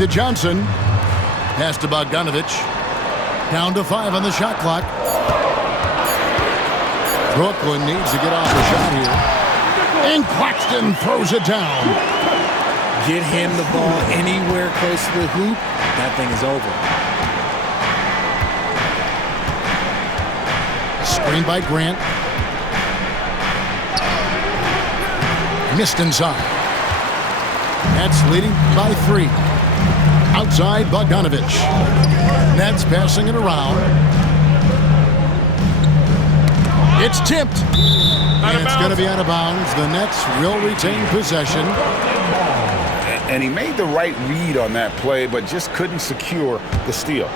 to Johnson. Pass to Bogdanovich. Down to 5 on the shot clock. Brooklyn needs to get off the shot here. And Claxton throws it down. Get him the ball anywhere close to the hoop, that thing is over. Screen by Grant. Missed inside. Nets leading by 3. Outside Bogdanovich. Nets passing it around. It's tipped. And it's going to be out of bounds. The Nets will retain possession. And he made the right read on that play, but just couldn't secure the steal.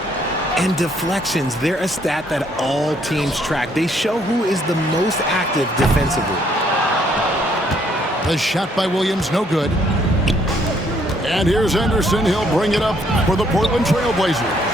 And deflections, they're a stat that all teams track. They show who is the most active defensively. The shot by Williams, no good. And here's Anderson. He'll bring it up for the Portland Trailblazers.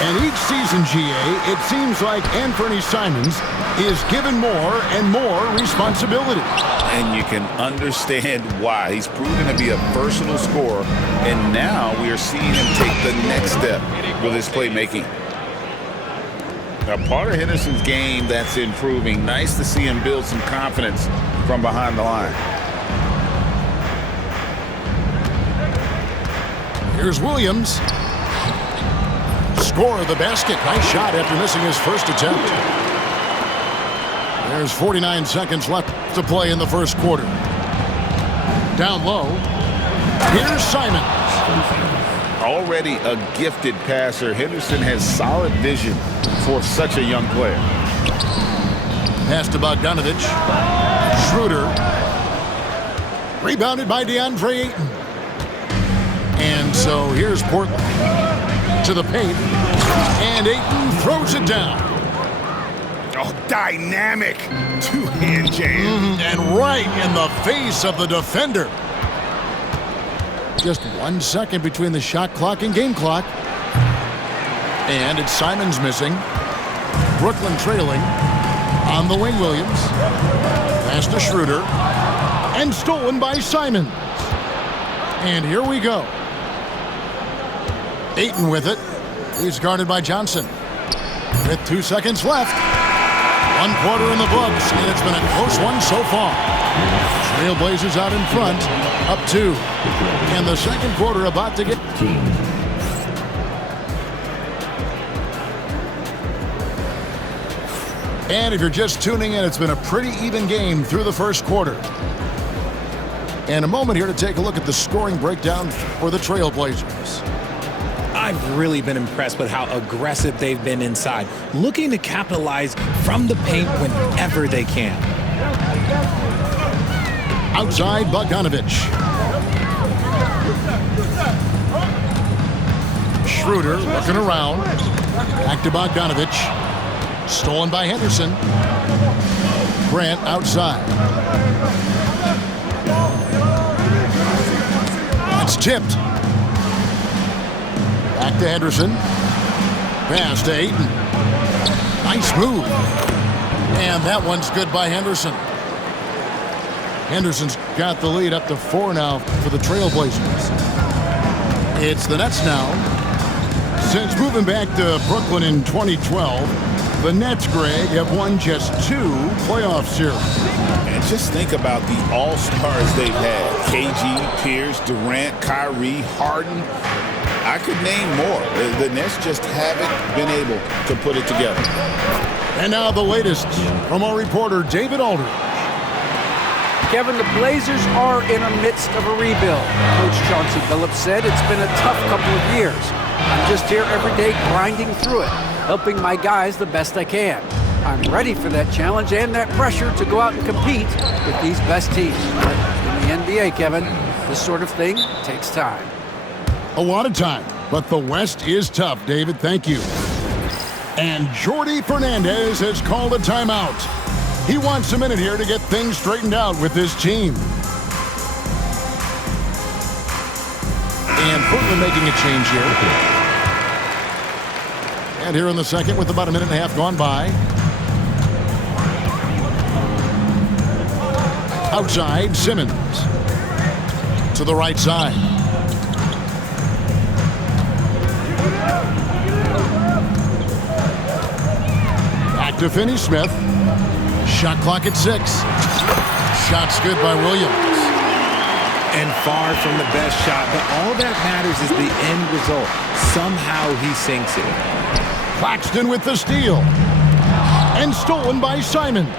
And each season, GA, it seems like Anthony Simons is given more and more responsibility. And you can understand why. He's proven to be a versatile scorer, and now we are seeing him take the next step with his playmaking. Now, part of Henderson's game that's improving. Nice to see him build some confidence from behind the line. Here's Williams. Score of the basket. Nice shot after missing his first attempt. There's 49 seconds left to play in the first quarter. Down low. Here's Simons. Already a gifted passer, Henderson has solid vision for such a young player. Pass to Bogdanovich. Schroeder. Rebounded by DeAndre Ayton. And so here's Portland to the paint. And Ayton throws it down. Oh, dynamic two-hand jam. And right in the face of the defender. Just 1 second between the shot clock and game clock. And it's Simons missing. Brooklyn trailing. On the wing, Williams. Pass to Schroeder. And stolen by Simons. And here we go. Ayton with it. He's guarded by Johnson. With 2 seconds left. 1 quarter in the books, and it's been a close one so far. Trailblazers out in front, up 2. And the second quarter about to get... And if you're just tuning in, it's been a pretty even game through the first quarter. And a moment here to take a look at the scoring breakdown for the Trailblazers. I've really been impressed with how aggressive they've been inside, looking to capitalize from the paint whenever they can. Outside, Bogdanovich. Schroeder looking around. Back to Bogdanovich. Stolen by Henderson. Grant outside. It's tipped. Back to Henderson. Pass to Ayton. Nice move. And that one's good by Henderson. Henderson's got the lead up to 4 now for the Trailblazers. It's the Nets now. Since moving back to Brooklyn in 2012, the Nets, Greg, have won just 2 playoff series. And just think about the all-stars they've had. KG, Pierce, Durant, Kyrie, Harden. I could name more. The Nets just haven't been able to put it together. And now the latest from our reporter, David Aldridge. Kevin, the Blazers are in the midst of a rebuild. Coach Chauncey Billups said it's been a tough couple of years. I'm just here every day grinding through it, helping my guys the best I can. I'm ready for that challenge and that pressure to go out and compete with these best teams. But in the NBA, Kevin, this sort of thing takes time. A lot of time, but the West is tough, David. Thank you. And Jordi Fernandez has called a timeout. He wants a minute here to get things straightened out with his team. And Portland making a change here. And here in the second with about a minute and a half gone by. Outside, Simmons. To the right side. to Finney-Smith. Shot clock at 6. Shot's good by Williams. And far from the best shot, but all that matters is the end result. Somehow he sinks it. Claxton with the steal. And stolen by Simons.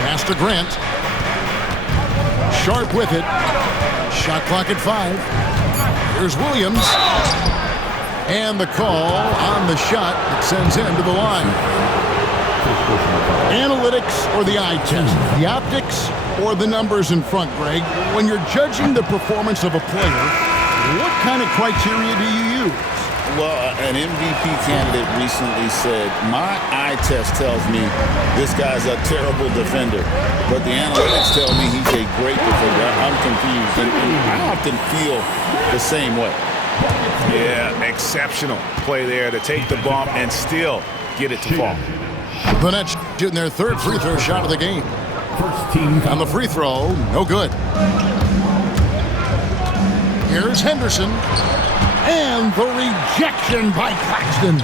Pass to Grant. Sharp with it. Shot clock at 5. Here's Williams. And the call on the shot that sends him to the line. Analytics or the eye test? The optics or the numbers in front, Greg? When you're judging the performance of a player, what kind of criteria do you use? Well, an MVP candidate recently said, my eye test tells me this guy's a terrible defender, but the analytics tell me he's a great defender. I'm confused, and I often feel the same way. Yeah, exceptional play there to take the bump and still get it to fall. The Nets shooting their third free throw shot of the game. On the free throw, no good. Here's Henderson. And the rejection by Claxton.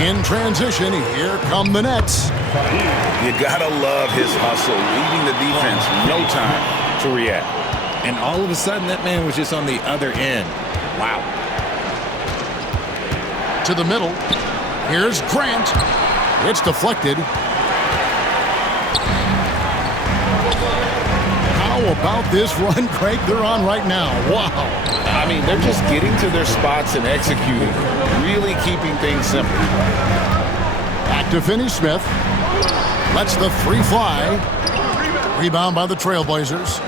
In transition, here come the Nets. You gotta love his hustle, leaving the defense no time to react. And all of a sudden, that man was just on the other end. Wow. To the middle. Here's Grant. It's deflected. How about this run, Craig, they're on right now? Wow. I mean, they're just getting to their spots and executing, really keeping things simple. Back to Finney-Smith. Lets the three fly. Rebound by the Trailblazers.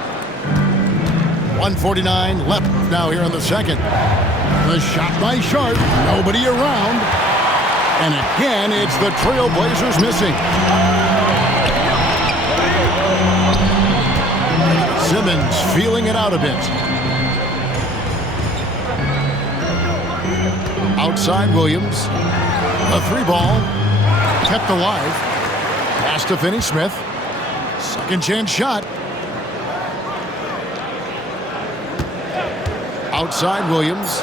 1:49 left now here in the second. The shot by Sharp. Nobody around. And again, it's the Trailblazers missing. Simmons feeling it out a bit. Outside Williams. The three ball. Kept alive. Pass to Finney-Smith. Second chance shot. Outside Williams.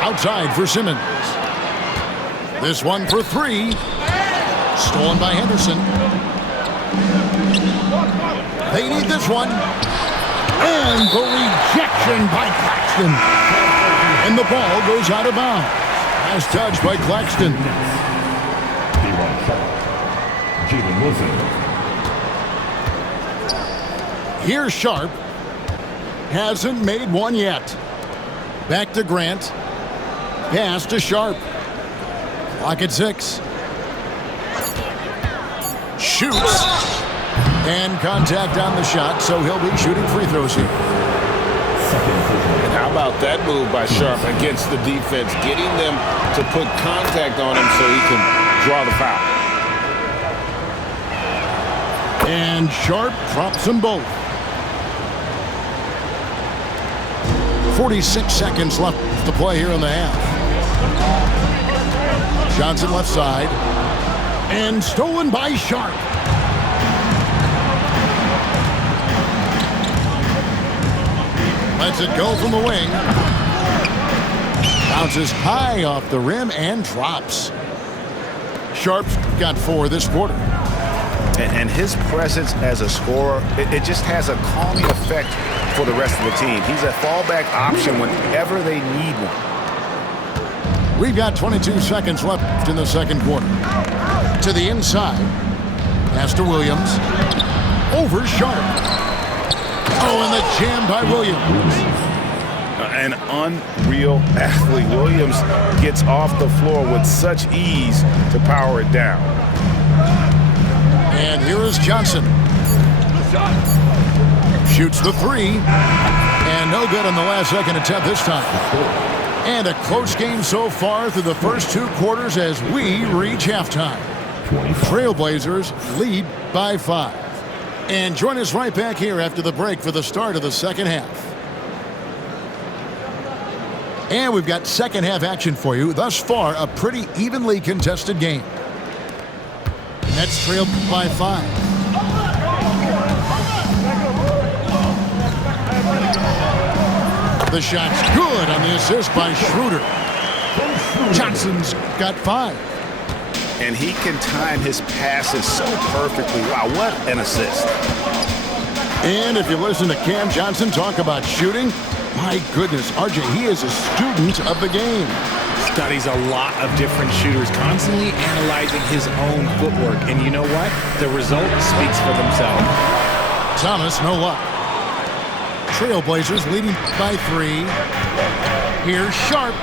Outside for Simmons. This one for 3. Stolen by Henderson. They need this one. And the rejection by Claxton. And the ball goes out of bounds. As touched by Claxton. Here's Sharp. Hasn't made one yet. Back to Grant. Pass to Sharp. Clock at 6. Shoots. And contact on the shot, so he'll be shooting free throws here. And how about that move by Sharp against the defense, getting them to put contact on him so he can draw the foul. And Sharp drops them both. 46 seconds left to play here in the half. Johnson left side. And stolen by Sharp. Lets it go from the wing. Bounces high off the rim and drops. Sharp's got 4 this quarter. And his presence as a scorer, it just has a calming effect for the rest of the team. He's a fallback option whenever they need one. We've got 22 seconds left in the second quarter. To the inside. Pass to Williams. Over Sharp. Oh, and the jam by Williams. An unreal athlete. Williams gets off the floor with such ease to power it down. And here is Johnson. Shoots the 3. And no good on the last second attempt this time. And a close game so far through the first 2 quarters as we reach halftime. Trailblazers lead by 5. And join us right back here after the break for the start of the second half. And we've got second half action for you. Thus far, a pretty evenly contested game. Nets trailed by 5. The shot's good on the assist by Schroeder. Johnson's got 5. And he can time his passes so perfectly. Wow, what an assist. And if you listen to Cam Johnson talk about shooting, my goodness, RJ, he is a student of the game. Studies a lot of different shooters, constantly analyzing his own footwork. And you know what? The result speaks for themselves. Thomas, no luck. Trailblazers leading by 3. Here's Sharp.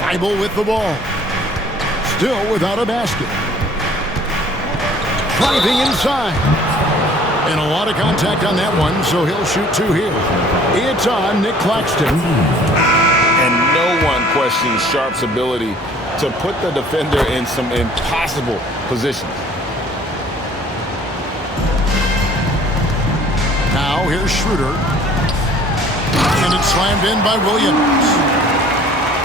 Bible with the ball. Still without a basket. Driving inside. And a lot of contact on that one, so he'll shoot 2 here. It's on Nick Claxton. And no one questions Sharp's ability to put the defender in some impossible positions. Now here's Schroeder. And it's slammed in by Williams.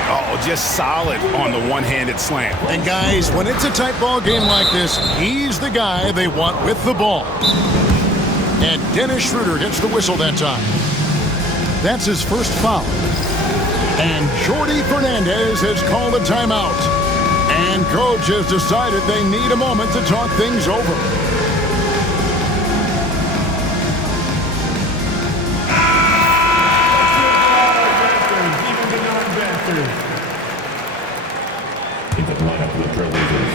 Oh, just solid on the one-handed slam. And guys, when it's a tight ball game like this, he's the guy they want with the ball. And Dennis Schroeder gets the whistle that time. That's his first foul. And Jordi Fernandez has called a timeout. And coach has decided they need a moment to talk things over.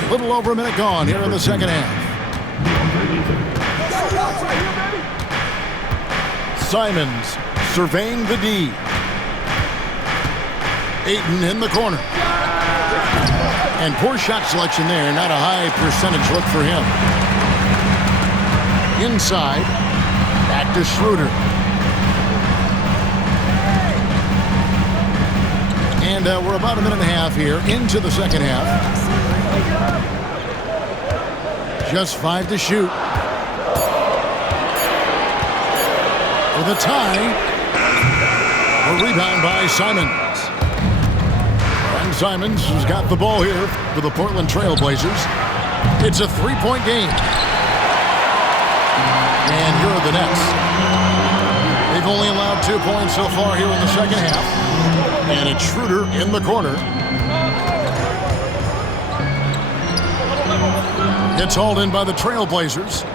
A little over a minute gone here in the second half. Simons surveying the D. Ayton in the corner. And poor shot selection there. Not a high percentage look for him. Inside. Back to Schroeder. And we're about a minute and a half here into the second half. Just 5 to shoot. For the tie. A rebound by Simons. And Simons has got the ball here for the Portland Trailblazers. It's a 3-point game. And here are the Nets. They've only allowed 2 points so far here in the second half. And it's Schroeder in the corner. It's hauled in by the Trailblazers.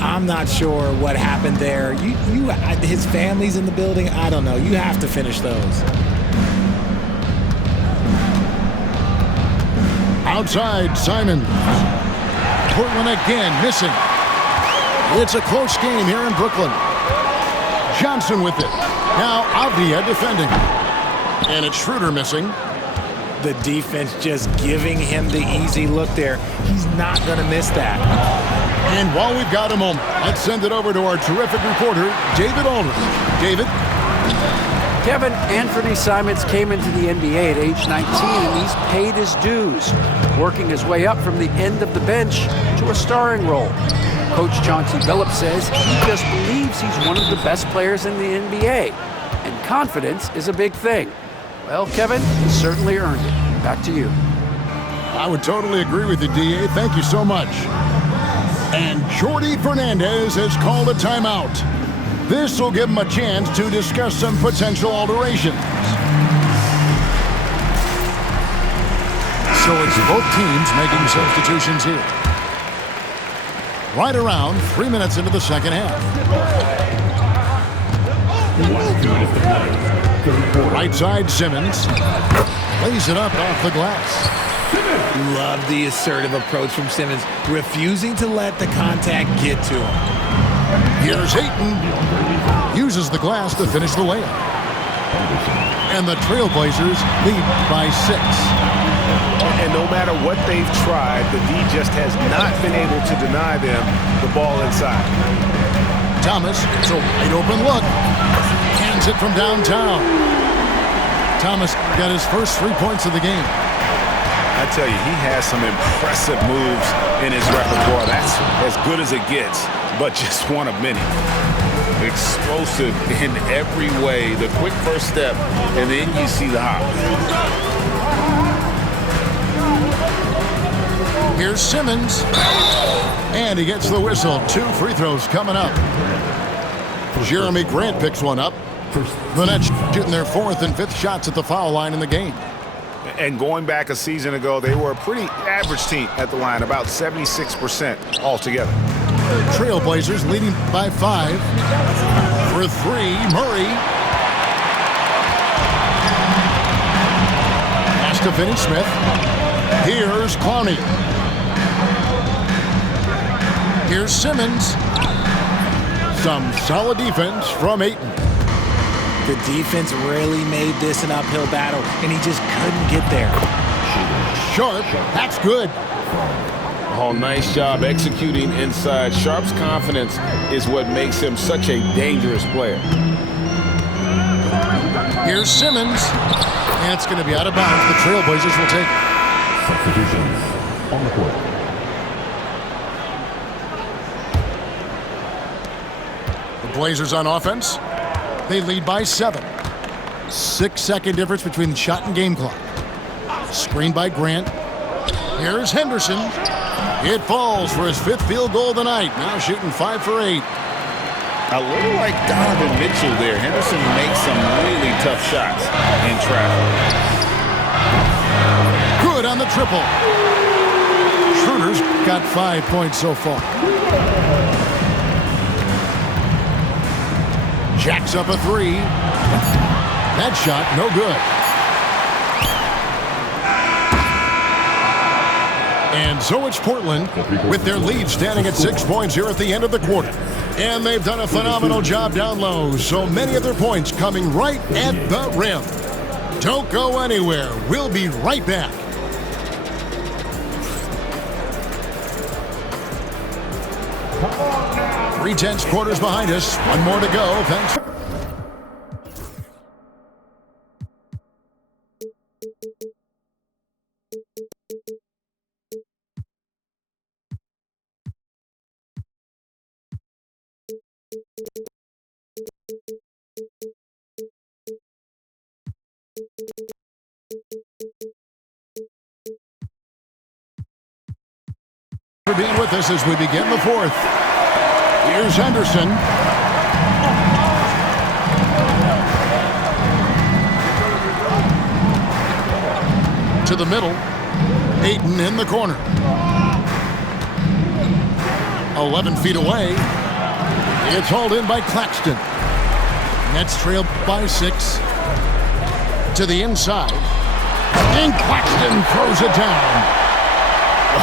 I'm not sure what happened there. His family's in the building. I don't know. You have to finish those. Outside, Simons. Portland again missing. It's a close game here in Brooklyn. Johnson with it. Now Avdia defending. And it's Schroeder missing. The defense just giving him the easy look there. He's not going to miss that. And while we've got a moment, let's send it over to our terrific reporter, David Aldridge. David? Kevin, Anthony Simons came into the NBA at age 19, and he's paid his dues, working his way up from the end of the bench to a starring role. Coach Chauncey Billups says he just believes he's one of the best players in the NBA, and confidence is a big thing. Well, Kevin, he certainly earned it. Back to you. I would totally agree with you, D.A. Thank you so much. And Jordi Fernandez has called a timeout. This will give him a chance to discuss some potential alterations. So it's both teams making substitutions here. Right around 3 minutes into the second half. Right side, Simmons. Lays it up off the glass. Love the assertive approach from Simmons, refusing to let the contact get to him. Here's Ayton. Uses the glass to finish the layup. And the Trailblazers lead by 6. And no matter what they've tried, the D just has not been able to deny them the ball inside. Thomas, it's a wide open look. Hands it from downtown. Thomas got his first 3 points of the game. I tell you, he has some impressive moves in his repertoire. That's as good as it gets, but just one of many. Explosive in every way. The quick first step, and then you see the hop. Here's Simmons. And he gets the whistle. 2 free throws coming up. Jeremy Grant picks one up. The Nets shooting their 4th and 5th shots at the foul line in the game. And going back a season ago, they were a pretty average team at the line, about 76% altogether. Trailblazers leading by 5. For 3, Murray. Pass to Finney-Smith. Here's Clowney. Here's Simmons. Some solid defense from Ayton. The defense really made this an uphill battle, and he just couldn't get there. Sharp, that's good. Oh, nice job executing inside. Sharp's confidence is what makes him such a dangerous player. Here's Simmons. And it's going to be out of bounds. The Trailblazers will take it. Substitutions on the court. The Blazers on offense. They lead by 7. 6-second difference between the shot and game clock. Screen by Grant. Here's Henderson. It falls for his 5th field goal of the night. Now shooting 5 for 8. A little like Donovan Mitchell there. Henderson makes some really tough shots in traffic. Good on the triple. Schroeder's got 5 points so far. Jacks up a 3. That shot, no good. And so it's Portland with their lead standing at 6 points here at the end of the quarter. And they've done a phenomenal job down low. So many of their points coming right at the rim. Don't go anywhere. We'll be right back. 3/10 quarters behind us. One more to go. Thanks. For being with us as we begin the 4th. Here's Henderson. To the middle. Ayton in the corner. 11 feet away. It's hauled in by Claxton. Nets trail by 6. To the inside. And Claxton throws it down.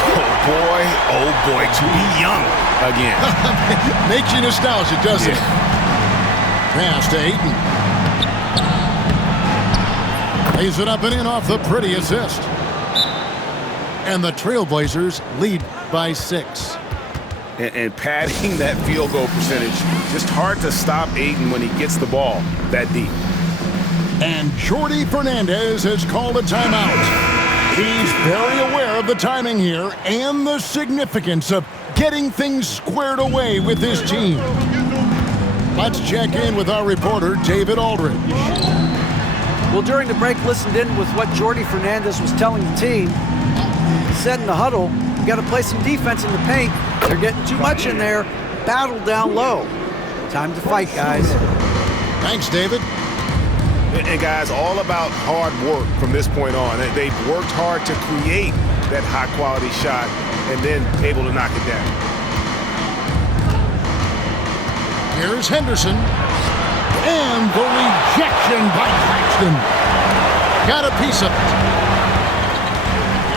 Oh boy, to be young again. Makes you nostalgic, doesn't it? Pass to Ayton. Lays it up and in off the pretty assist. And the Trailblazers lead by 6. And padding that field goal percentage, just hard to stop Ayton when he gets the ball that deep. And Jordi Fernandez has called a timeout. He's very aware of the timing here and the significance of getting things squared away with his team. Let's check in with our reporter, David Aldridge. Well, during the break, listened in with what Jordi Fernandez was telling the team. He said in the huddle, we got to play some defense in the paint. They're getting too much in there. Battle down low. Time to fight, guys. Thanks, David. And guys, all about hard work from this point on. They've worked hard to create that high-quality shot and then able to knock it down. Here's Henderson. And the rejection by Claxton. Got a piece of it.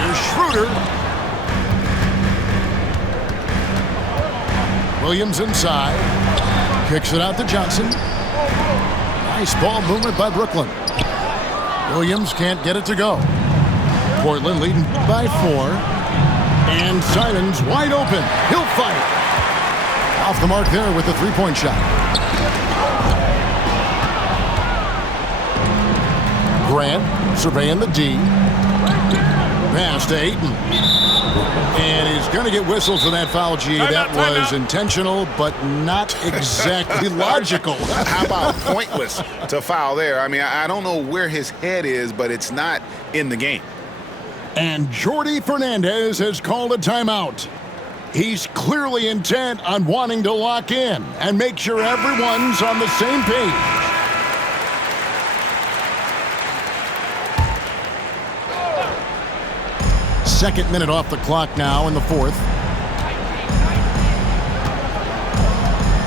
Here's Schroeder. Williams inside. Kicks it out to Johnson. Nice ball movement by Brooklyn. Williams can't get it to go. Portland leading by 4. And Simons wide open. He'll fire. Off the mark there with the 3-point shot. Grant surveying the D. Pass to Ayton. And he's going to get whistled for that foul, G. That was intentional, but not exactly logical. How about pointless to foul there? I mean, I don't know where his head is, but it's not in the game. And Jordi Fernandez has called a timeout. He's clearly intent on wanting to lock in and make sure everyone's on the same page. Second minute off the clock now in the fourth.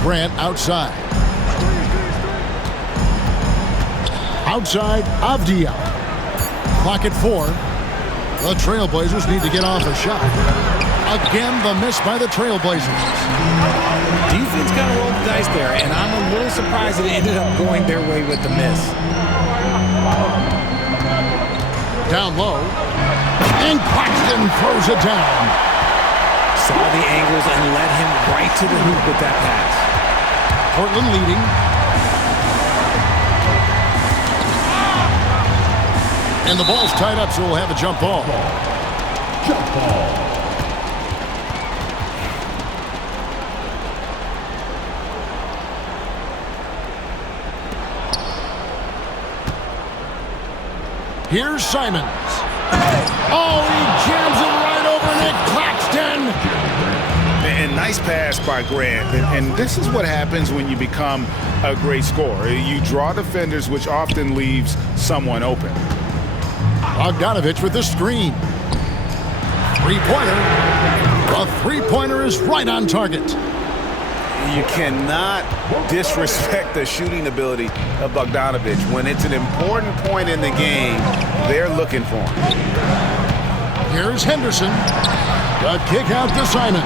Grant outside. Outside, Avdia. Clock at 4. The Trailblazers need to get off a shot. Again, the miss by the Trailblazers. Defense got to roll the dice there, and I'm a little surprised it ended up going their way with the miss. Down low. And Claxton throws it down. Saw the angles and led him right to the hoop with that pass. Portland leading. And the ball's tied up, so we'll have a jump ball. Jump ball. Here's Simons. Oh, he jams it right over Nick Claxton. And nice pass by Grant. And this is what happens when you become a great scorer. You draw defenders, which often leaves someone open. Bogdanovich with the screen. Three-pointer. A three-pointer is right on target. You cannot disrespect the shooting ability of Bogdanovich. When it's an important point in the game, they're looking for him. Here's Henderson. The kick out to Simons.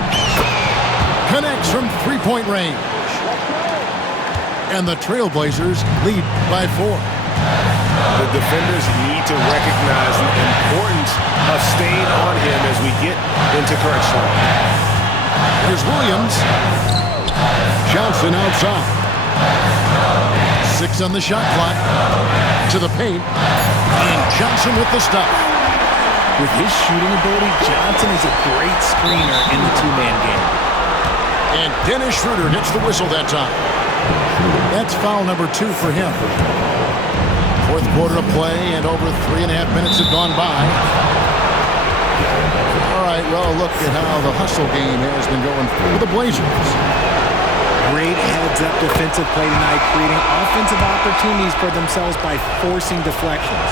Connects from three-point range. And the Trailblazers lead by 4. The defenders need to recognize the importance of staying on him as we get into crunch time. Here's Williams. Johnson outside. 6 on the shot clock. To the paint. And Johnson with the stop. With his shooting ability, Johnson is a great screener in the two-man game. And Dennis Schroeder gets the whistle that time. That's foul number 2 for him. Fourth quarter of play, and over 3.5 minutes have gone by. All right, well, look at how the hustle game has been going for the Blazers. Great heads-up defensive play tonight, creating offensive opportunities for themselves by forcing deflections.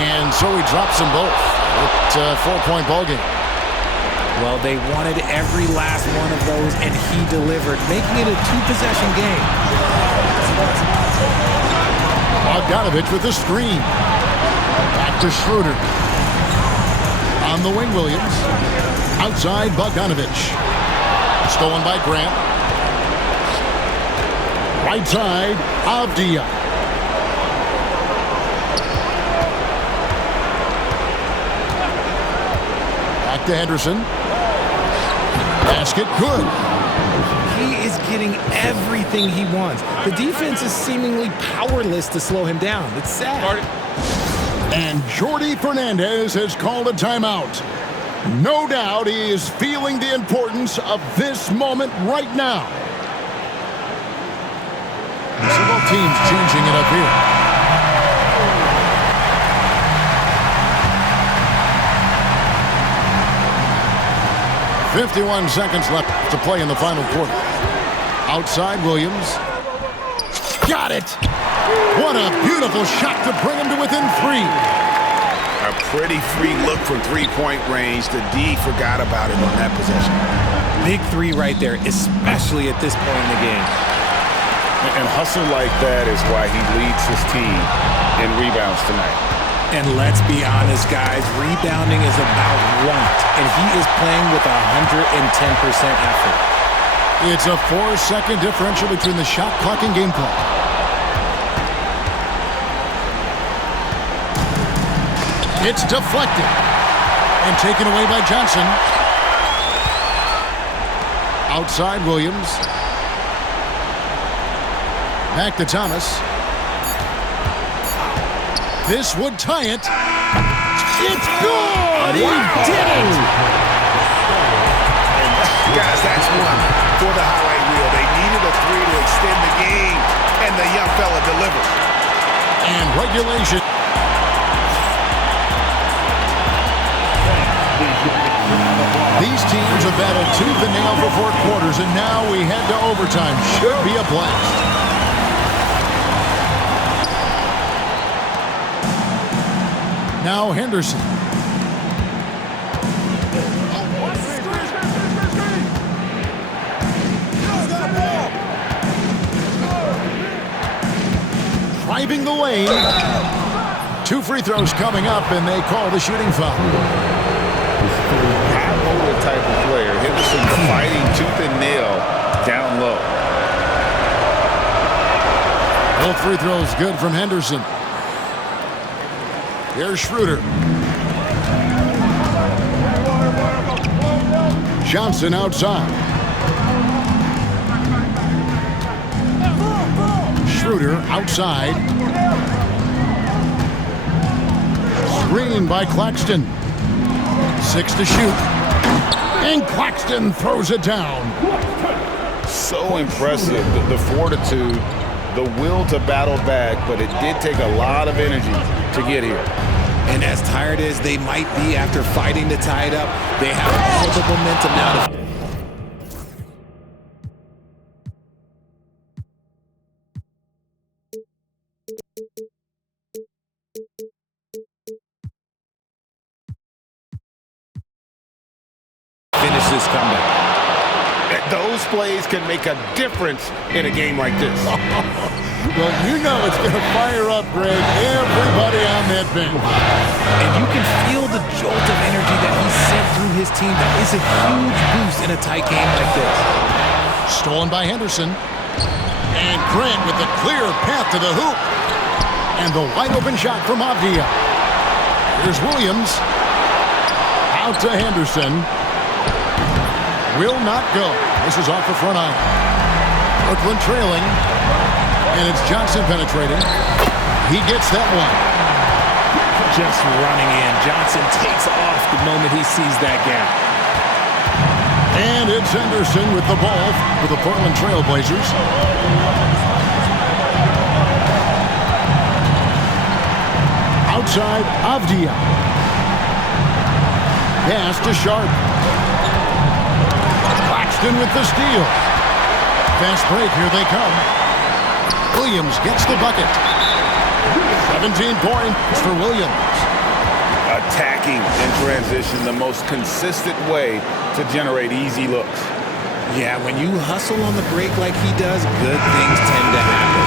And so he drops them both. It's a 4-point ball game. Well, they wanted every last one of those, and he delivered, making it a 2-possession game. Bogdanovich with the screen. Back to Schroeder. On the wing, Williams. Outside, Bogdanovich. Stolen by Grant. Right side, Avdia. Back to Henderson. Basket good. He is getting everything he wants. The defense is seemingly powerless to slow him down. It's sad. And Jordi Fernandez has called a timeout. No doubt he is feeling the importance of this moment right now. So both teams changing it up here. .51 seconds left to play in the final quarter. Outside, Williams. Got it! What a beautiful shot to bring him to within 3. A pretty free look from three-point range. The D forgot about it on that possession. Big 3 right there, especially at this point in the game. And hustle like that is why he leads his team in rebounds tonight. And let's be honest, guys, rebounding is about want, and he is playing with 110% effort. It's a 4-second differential between the shot clock and game clock. It's deflected and taken away by Johnson. Outside, Williams. Back to Thomas. This would tie it. It's good! He did it! Guys, that's one for the highlight reel. They needed a 3 to extend the game, and the young fella delivered. And regulation. These teams have battled tooth and nail for 4 quarters, and now we head to overtime. Should be a blast. Now Henderson. Driving the lane. 2 free throws coming up, and they call the shooting foul. High-motor type of player. Henderson fighting tooth and nail down low. Both free throws good from Henderson. Here's Schroeder. Johnson outside. Schroeder outside. Screen by Claxton. 6 to shoot. And Claxton throws it down. So impressive, the fortitude, the will to battle back, but it did take a lot of energy to get here. And as tired as they might be after fighting to tie it up, they have all the momentum now to finish this comeback. Those plays can make a difference in a game like this. Well, you know it's going to fire up, Greg, everybody on that bench. And you can feel the jolt of energy that he sent through his team. That is a huge boost in a tight game like this. Stolen by Henderson. And Grant with the clear path to the hoop. And the wide-open shot from Avdia. Here's Williams. Out to Henderson. Will not go. This is off the front iron. Brooklyn trailing. And it's Johnson penetrating. He gets that one. Just running in. Johnson takes off the moment he sees that gap. And it's Henderson with the ball for the Portland Trail Blazers. Outside, Avdia. Pass to Sharp. Claxton with the steal. Fast break, here they come. Williams gets the bucket. 17 points for Williams. Attacking in transition, the most consistent way to generate easy looks. Yeah, when you hustle on the break like he does, good things tend to happen.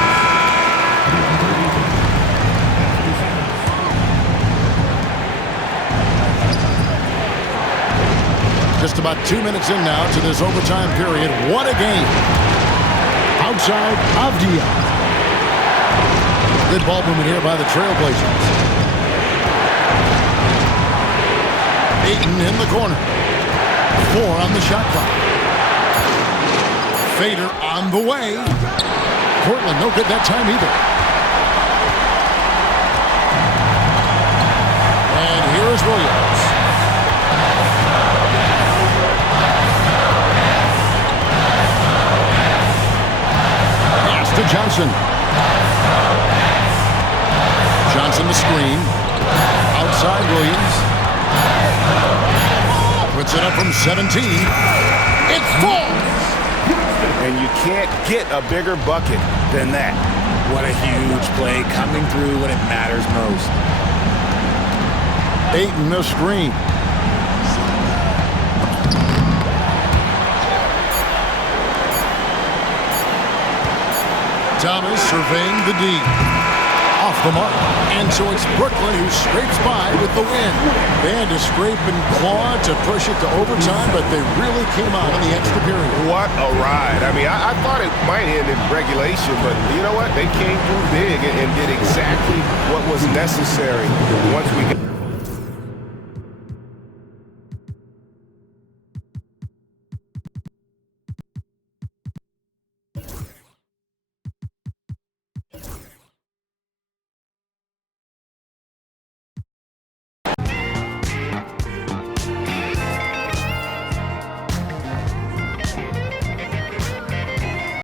Just about 2 minutes in now to this overtime period. What a game. Outside, Avdia. Good ball movement here by the Trailblazers. Ayton in the corner. 4 on the shot clock. Fader on the way. Portland no good that time either. And here's Williams. Pass to Johnson. Johnson the screen. Outside Williams. Puts it up from 17. It falls! And you can't get a bigger bucket than that. What a huge play coming through when it matters most. Ayton the screen. Thomas surveying the D. Off the mark. And so it's Brooklyn who scrapes by with the win. They had to scrape and claw to push it to overtime, but they really came out in the extra period. What a ride. I mean, I thought it might end in regulation, but you know what? They came through big and did exactly what was necessary once we got...